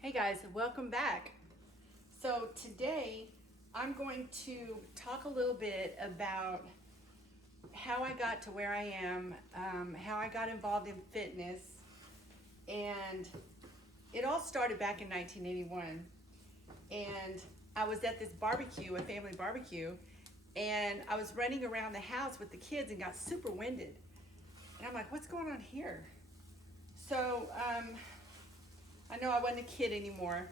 Hey guys, welcome back. So today I'm going to talk a little bit about how I got to where I am, how I got involved in fitness, and it all started back in 1981. And I was at this barbecue, a family barbecue, and I was running around the house with the kids and got super winded. And I'm like, what's going on here? So I know I wasn't a kid anymore.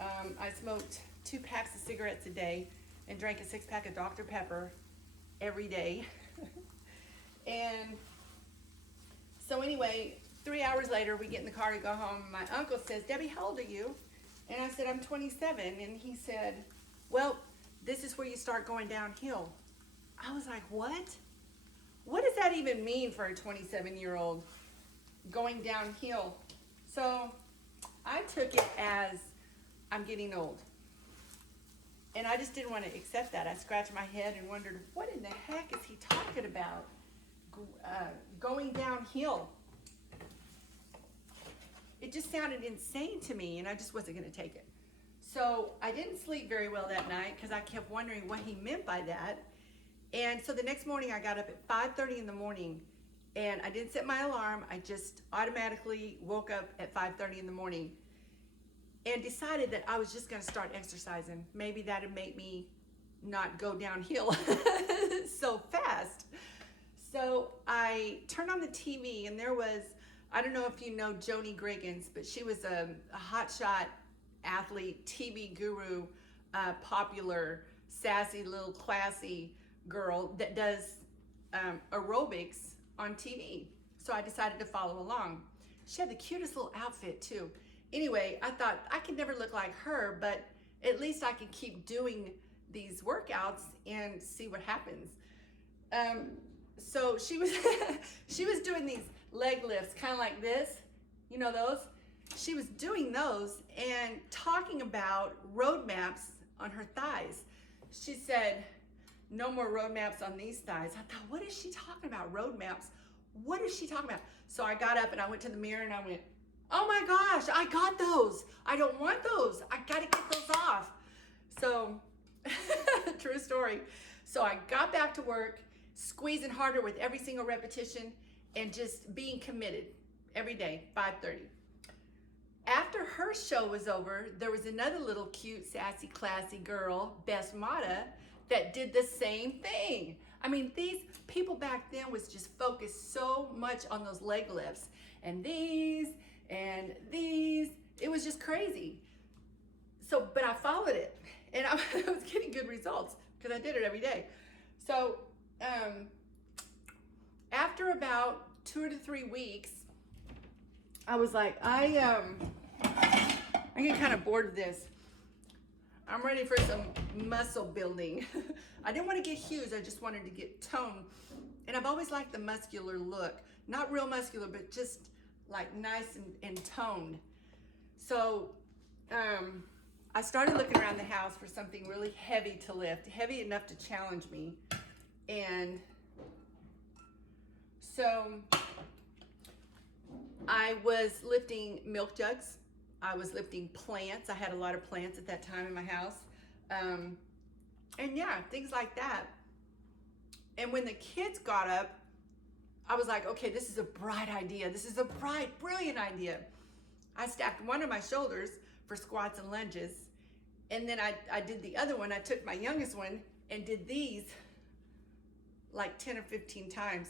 I smoked 2 packs of cigarettes a day and drank a 6-pack of Dr. Pepper every day. And so anyway, 3 hours later, we get in the car to go home. My uncle says, Debbie, how old are you? And I said, I'm 27. And he said, well, this is where you start going downhill. I was like, what? What does that even mean for a 27-year-old going downhill? So I took it as I'm getting old. And I just didn't want to accept that. I scratched my head and wondered, what in the heck is he talking about? Going downhill. It just sounded insane to me, and I just wasn't going to take it. So I didn't sleep very well that night because I kept wondering what he meant by that. And so the next morning I got up at 5:30 in the morning, and I didn't set my alarm. I just automatically woke up at 5:30 in the morning and decided that I was just going to start exercising. Maybe that would make me not go downhill so fast. So I turned on the TV, and there was, I don't know if you know Joni Griggins, but she was a hotshot athlete, TV guru, popular, sassy, little classy girl that does aerobics on TV. So I decided to follow along. She had the cutest little outfit too. Anyway, I thought I could never look like her, but at least I could keep doing these workouts and see what happens. So she was she was doing these leg lifts, kind of like this, you know those? She was doing those and talking about roadmaps on her thighs. She said, no more roadmaps on these thighs. I thought, what is she talking about? Roadmaps? What is she talking about? So I got up and I went to the mirror and I went, oh my gosh, I got those. I don't want those. I got to get those off. So, true story. So I got back to work, squeezing harder with every single repetition and just being committed every day, 5:30. After her show was over, there was another little cute, sassy, classy girl, Bess Mata, that did the same thing. I mean, these people back then was just focused so much on those leg lifts and these and these. It was just crazy. So, but I followed it and I was getting good results because I did it every day. So, after about 2 to 3 weeks, I was like, I get kind of bored of this. I'm ready for some muscle building. I didn't want to get huge. I just wanted to get toned. And I've always liked the muscular look. Not real muscular, but just like nice and toned. So I started looking around the house for something really heavy to lift, heavy enough to challenge me. And so I was lifting milk jugs. I was lifting plants. I had a lot of plants at that time in my house. And yeah, things like that. And when the kids got up, I was like, okay, this is a bright idea. This is a bright, brilliant idea. I stacked one on my shoulders for squats and lunges. And then I did the other one. I took my youngest one and did these like 10 or 15 times.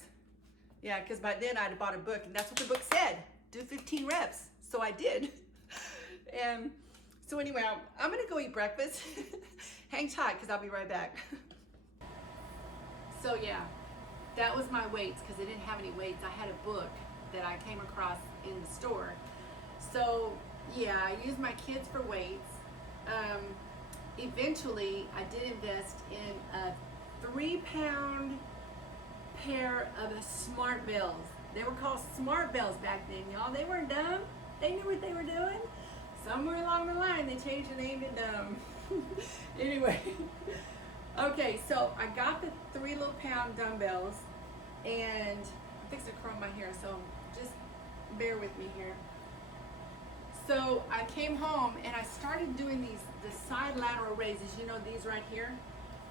Yeah, because by then I'd bought a book and that's what the book said. Do 15 reps. So I did. And so anyway, I'm gonna go eat breakfast. Hang tight because I'll be right back. So yeah, that was my weights because I didn't have any weights. I had a book that I came across in the store. So yeah, I used my kids for weights. Eventually, I did invest in a 3-pound pair of Smart Bells. They were called Smart Bells back then, y'all. They weren't dumb. They knew what they were doing. Somewhere along the line, they changed the name to dumb. Anyway, okay, so I got the 3 little pound dumbbells, and I'm fixing to curl my hair, so just bear with me here. So I came home and I started doing the side lateral raises, you know, these right here.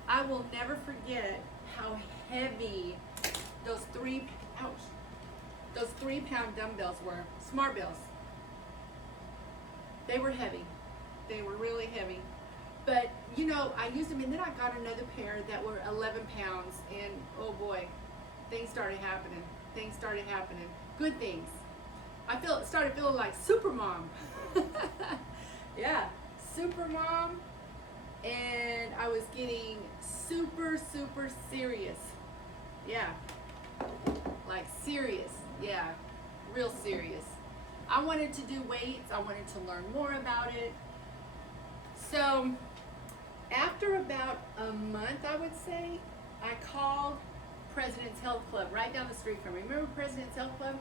I will never forget how heavy those 3-pound dumbbells were, smart bells. They were heavy. They were really heavy. But, you know, I used them, and then I got another pair that were 11 pounds, and oh boy, things started happening. Things started happening. Good things. I started feeling like super mom. Yeah, super mom. And I was getting super, super serious. Yeah, like serious. Yeah, real serious. I wanted to do weights. I wanted to learn more about it. So after about a month, I would say, I called President's Health Club right down the street from me. Remember President's Health Club?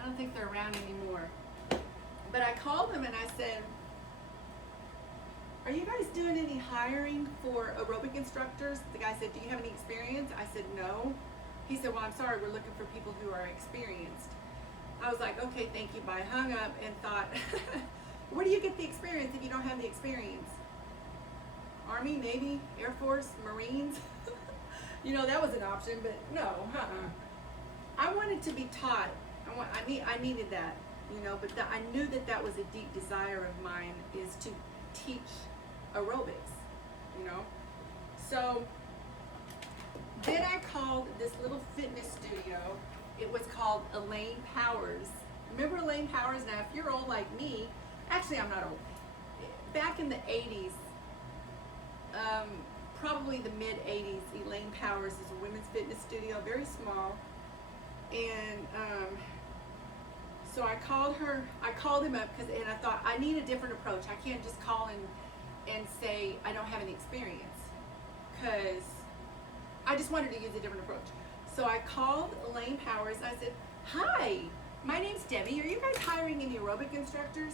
I don't think they're around anymore. But I called them and I said, are you guys doing any hiring for aerobic instructors? The guy said, do you have any experience? I said, no. He said, well, I'm sorry, we're looking for people who are experienced. I was like, okay, thank you. But I hung up and thought, where do you get the experience if you don't have the experience? Army, Navy, Air Force, Marines? You know, that was an option, but no, I wanted to be taught. I needed that, you know, but I knew that was a deep desire of mine, is to teach aerobics, you know. So then I called this little fitness studio. It was called Elaine Powers. Remember Elaine Powers? Now, if you're old like me, actually I'm not old. Back in the 80s, probably the mid 80s, Elaine Powers is a women's fitness studio, very small. And so I called him up and I thought, I need a different approach. I can't just call and say I don't have any experience, because I just wanted to use a different approach. So I called Elaine Powers. I said, hi, my name's Debbie. Are you guys hiring any aerobic instructors?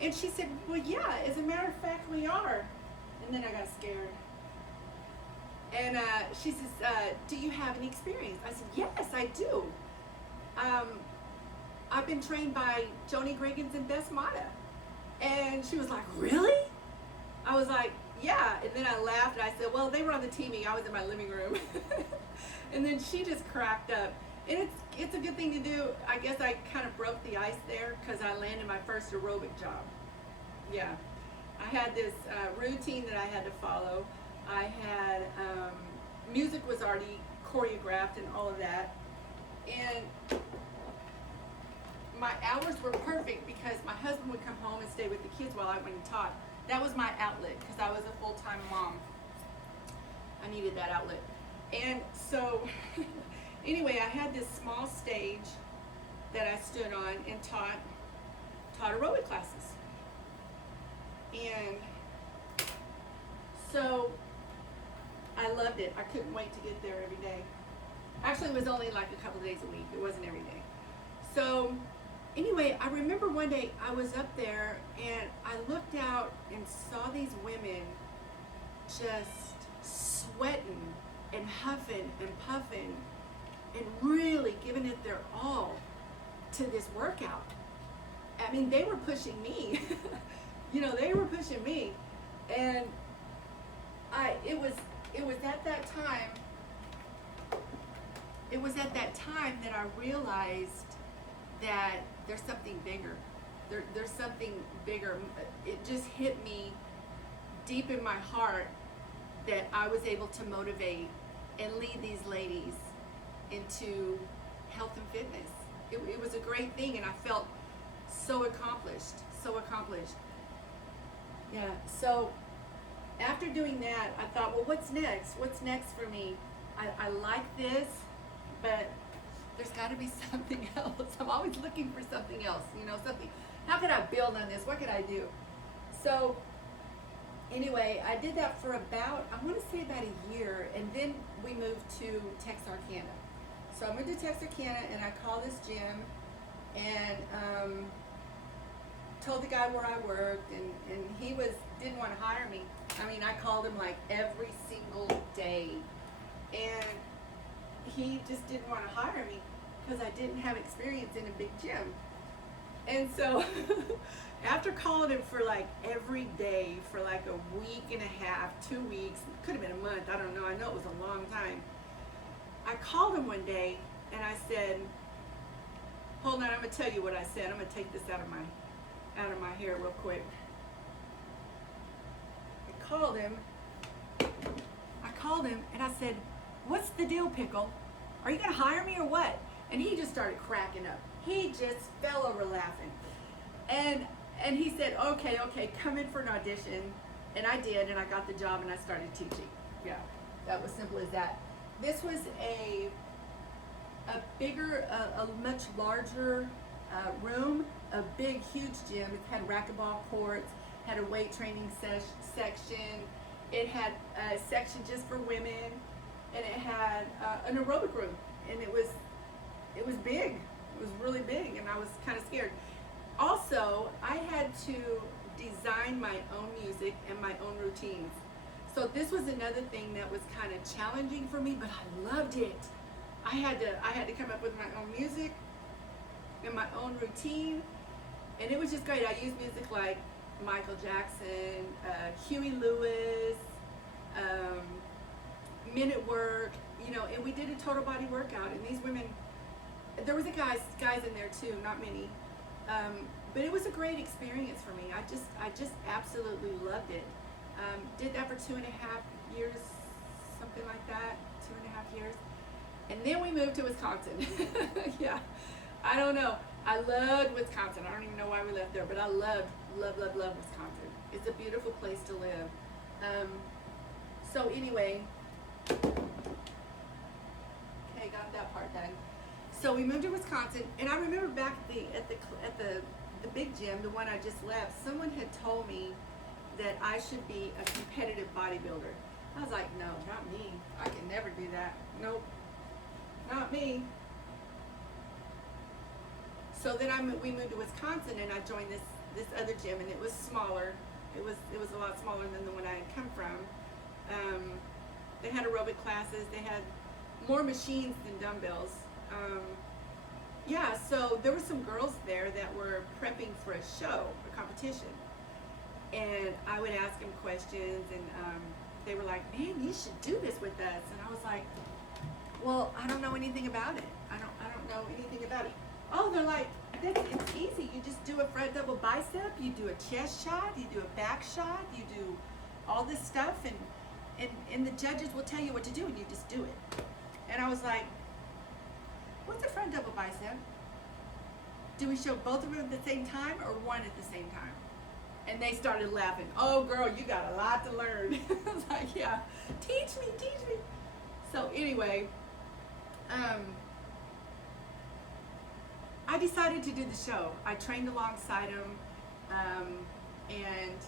And she said, well, yeah, as a matter of fact, we are. And then I got scared. And she says, do you have any experience? I said, yes, I do. I've been trained by Joni Griggins and Bess Mata. And she was like, really? I was like, yeah. And then I laughed and I said, well, they were on the TV. I was in my living room. And then she just cracked up. And it's a good thing to do. I guess I kind of broke the ice there, because I landed my first aerobic job. Yeah. I had this routine that I had to follow. I had, music was already choreographed and all of that. And my hours were perfect, because my husband would come home and stay with the kids while I went and taught. That was my outlet, because I was a full-time mom. I needed that outlet. And so, anyway, I had this small stage that I stood on and taught aerobic classes. And so I loved it. I couldn't wait to get there every day. Actually, it was only like a couple of days a week. It wasn't every day. So anyway, I remember one day I was up there and I looked out and saw these women just sweating and huffing and puffing and really giving it their all to this workout. I mean, they were pushing me. You know, they were pushing me. And it was at that time that I realized that there's something bigger. There's something bigger. It just hit me deep in my heart that I was able to motivate and lead these ladies into health and fitness. It was a great thing, and I felt so accomplished. Yeah, so after doing that, I thought, well, what's next? What's next for me? I like this, but there's got to be something else. I'm always looking for something else, you know, something. How could I build on this? What could I do? So anyway, I did that for about, I want to say about a year, and then we moved to Texarkana. So I moved to Texarkana, and I called this gym, and told the guy where I worked, and he didn't want to hire me. I mean, I called him like every single day, and he just didn't want to hire me because I didn't have experience in a big gym. And so after calling him for like every day for like a week and a half, 2 weeks, could have been a month, I don't know. I know it was a long time. I called him one day and I said, hold on, I'm gonna tell you what I said. I'm gonna take this out of my hair real quick. I called him and I said, what's the deal, Pickle? Are you gonna hire me or what? And he just started cracking up. He just fell over laughing. And he said, okay, come in for an audition. And I did, and I got the job and I started teaching. Yeah, that was simple as that. This was a bigger, a much larger room, a big, huge gym. It had racquetball courts, had a weight training section. It had a section just for women, and it had an aerobic room. And it was big. It was really big, and I was kind of scared. Also, I had to design my own music and my own routines. So this was another thing that was kind of challenging for me, but I loved it. I had to come up with my own music and my own routine, and it was just great. I used music like Michael Jackson, Huey Lewis, Men at Work, you know, and we did a total body workout. And these women, there was guys in there too, not many, but it was a great experience for me. I just absolutely loved it. Did that for 2.5 years, something like that, 2.5 years. And then we moved to Wisconsin. Yeah, I don't know. I loved Wisconsin. I don't even know why we left there, but I love Wisconsin. It's a beautiful place to live. So anyway, okay, got that part done. So we moved to Wisconsin, and I remember back at the big gym, the one I just left, someone had told me that I should be a competitive bodybuilder. I was like, no, not me. I can never do that. Nope, not me. So then we moved to Wisconsin, and I joined this other gym, and it was smaller. It was a lot smaller than the one I had come from. They had aerobic classes. They had more machines than dumbbells. Yeah, so there were some girls there that were prepping for a show, a competition. And I would ask them questions, and they were like, man, you should do this with us. And I was like, well, I don't know anything about it. I don't know anything about it. Oh, they're like, it's easy. You just do a front double bicep, you do a chest shot, you do a back shot, you do all this stuff, and the judges will tell you what to do, and you just do it. And I was like, what's a front double bicep? Do we show both of them at the same time or one at the same time? And they started laughing. Oh, girl, you got a lot to learn. I was like, yeah, teach me. So anyway, I decided to do the show. I trained alongside him, and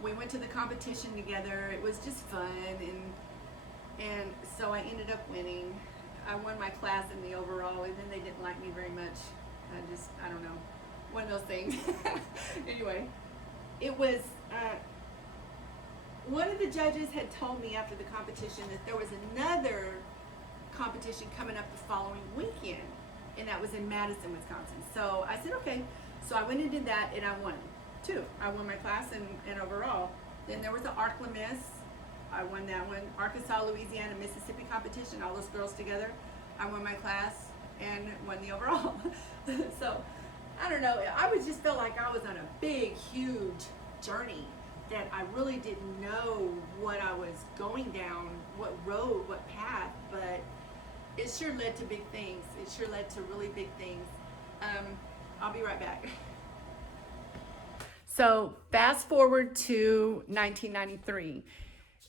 we went to the competition together. It was just fun, and so I ended up winning. I won my class in the overall, and then they didn't like me very much. I don't know, one of those things. Anyway, it was, one of the judges had told me after the competition that there was another competition coming up the following weekend, and that was in Madison, Wisconsin. So I said, okay. So I went and did that, and I won too. I won my class and overall. Then there was the ARC-La-Miss. I won that one. Arkansas, Louisiana, Mississippi competition, all those girls together. I won my class and won the overall. So, I don't know. I just felt like I was on a big, huge journey that I really didn't know what I was going down, what road, what path, but it sure led to big things. It sure led to really big things. I'll be right back. So, fast forward to 1993.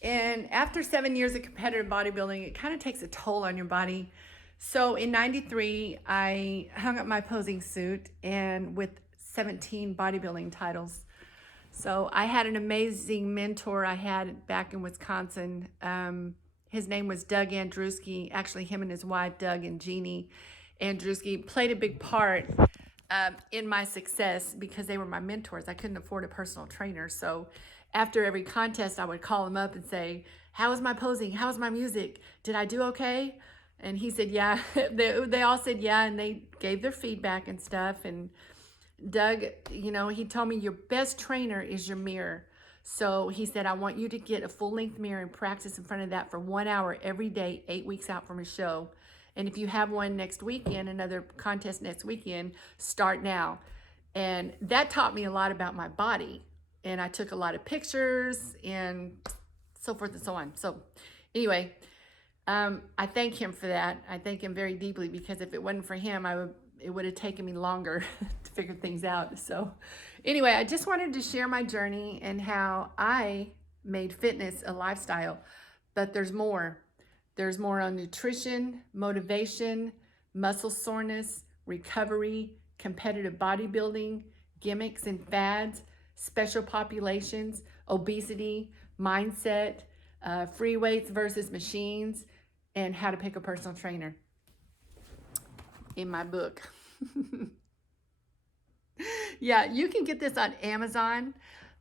And after 7 years of competitive bodybuilding, it kind of takes a toll on your body. So in 93, I hung up my posing suit and with 17 bodybuilding titles. So I had an amazing mentor I had back in Wisconsin. His name was Doug Andruski. Actually, him and his wife, Doug and Jeannie Andruski, played a big part in my success because they were my mentors. I couldn't afford a personal trainer. So after every contest, I would call him up and say, how was my posing? How was my music? Did I do okay? And he said, yeah. They all said, yeah, and they gave their feedback and stuff. And Doug, you know, he told me your best trainer is your mirror. So he said, I want you to get a full-length mirror and practice in front of that for 1 hour every day, 8 weeks out from a show. And if you have one next weekend, another contest next weekend, start now. And that taught me a lot about my body. And I took a lot of pictures and so forth and so on. So anyway, I thank him for that. I thank him very deeply, because if it wasn't for him, it would have taken me longer to figure things out. So anyway, I just wanted to share my journey and how I made fitness a lifestyle. But there's more. There's more on nutrition, motivation, muscle soreness, recovery, competitive bodybuilding, gimmicks and fads, special populations, obesity, mindset, free weights versus machines, and how to pick a personal trainer in my book. Yeah, you can get this on Amazon.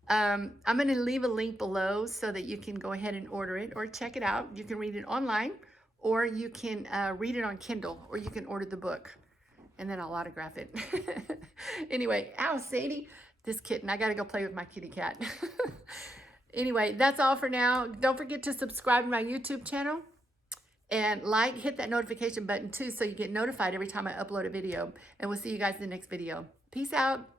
I'm going to leave a link below so that you can go ahead and order it or check it out. You can read it online, or you can read it on Kindle, or you can order the book and then I'll autograph it. Anyway, ow, Sadie, this kitten, I got to go play with my kitty cat. Anyway, that's all for now. Don't forget to subscribe to my YouTube channel and hit that notification button too, so you get notified every time I upload a video. And we'll see you guys in the next video. Peace out.